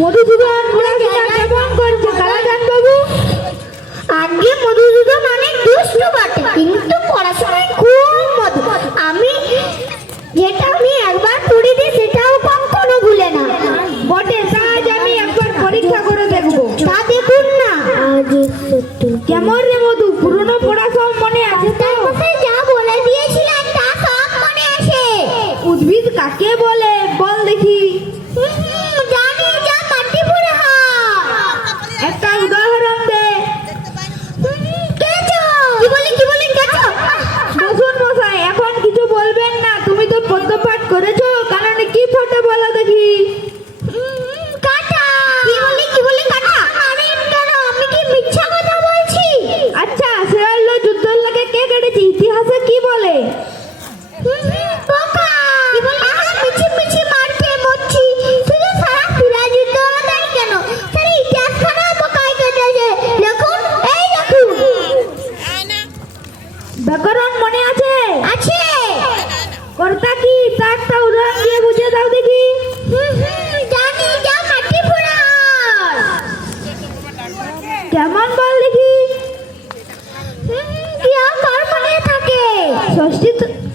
মধুসূদন পড়াশোনা কেমন করছে কালাচাঁদ বাবু? আজকে মধুসূদন অনেক দুষ্ট বটে, কিন্তু পড়াশোনায় খুব মধু। যেটা আমি একবার পড়ে দিই সেটাও কখনো ভুলে না। বটে, তা আজ আমি একবার পরীক্ষা করে দেখবো। তা দেখুন না। কেমন রে মধু, পুরনো পড়া সব মনে আছে তো? যা বলে দিয়েছিলেন তা সব মনে আছে। উদ্ভিদ কাকে বলে বল দেখি? জানি, যা মাটি পুড়ে হয়। একটা উদাহরণ দে। কেঁচো। কি বলি কেঁচো? বসুন মশাই, এখন কিছু বলবেন না। তুমি তো পদ্যপাঠ করেছো, কারণে কি ফটো বলো দেখি? কাঁটা। কি বলি কাঁটা? আরে কেন, আমি কি মিথ্যা কথা বলছি? আচ্ছা, শ্রেয়াল যুদ্ধের লাগে কে কেটেছে ইতিহাসে কি বলে? পোকা। কি বলি? মিছি মারতে মরছি। শুধু সারা সিরাজুদ্দৌলা তাই কেন, সারা ইতিহাসখানা পোকাই কেটেছে। দেখুন, এই দেখুন। ব্যাকরণ মনে আছে? আছে। কর্তা কি, তা একটা উদাহরণ দিয়ে বুঝিয়ে দাও দেখি। জানি, যা মাটি পোড়া হয়। কেমন বল দেখি? কি আর কার মনে থাকে?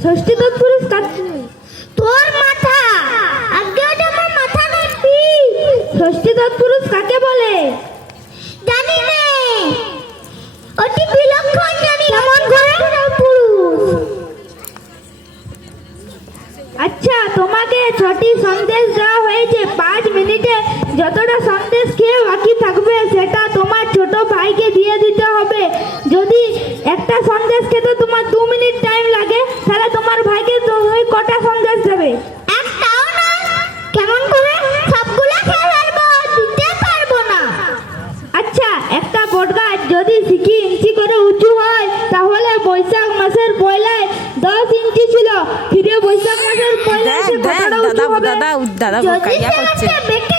ষষ্ঠী তৎপুরুষ কাকে? তোর মাথা। আগে ওটা আমার মাথা কাটবি। ষষ্ঠী তৎপুরুষ কাকে বলে? জানি নে। অতি বিলক্ষণ জানি। কেমন করে? পুরুষ। আচ্ছা, তোমাকে 6টি সন্দেশ দেওয়া হয়েছে। 5 মিনিটে যতটা সন্দেশ খেয়ে বাকি থাকবে সেটা তোমার ছোট ভাইকে দিয়ে দিতে হবে। যদি একটা সন্দেশ খেতে তোমার 2 মিনিট টাইম লাগে, তাহলে তোমার ভাইকে তুমি কটা সন্দেশ দেবে? একটাও না। কেমন করে? সবগুলো খেয়ে ফেলবো, দিতে পারবো না। আচ্ছা, একটা বটগাছ যদি 1 ইঞ্চি করে উঁচু হয়, তাহলে বৈশাখ মাসের পয়লায় 10 ইঞ্চি ছিল। ফিরে বৈশাখ মাসের পয়লায় সে কতটা উঁচু হবে? দাদা যদি সে গাছটা বেঁকে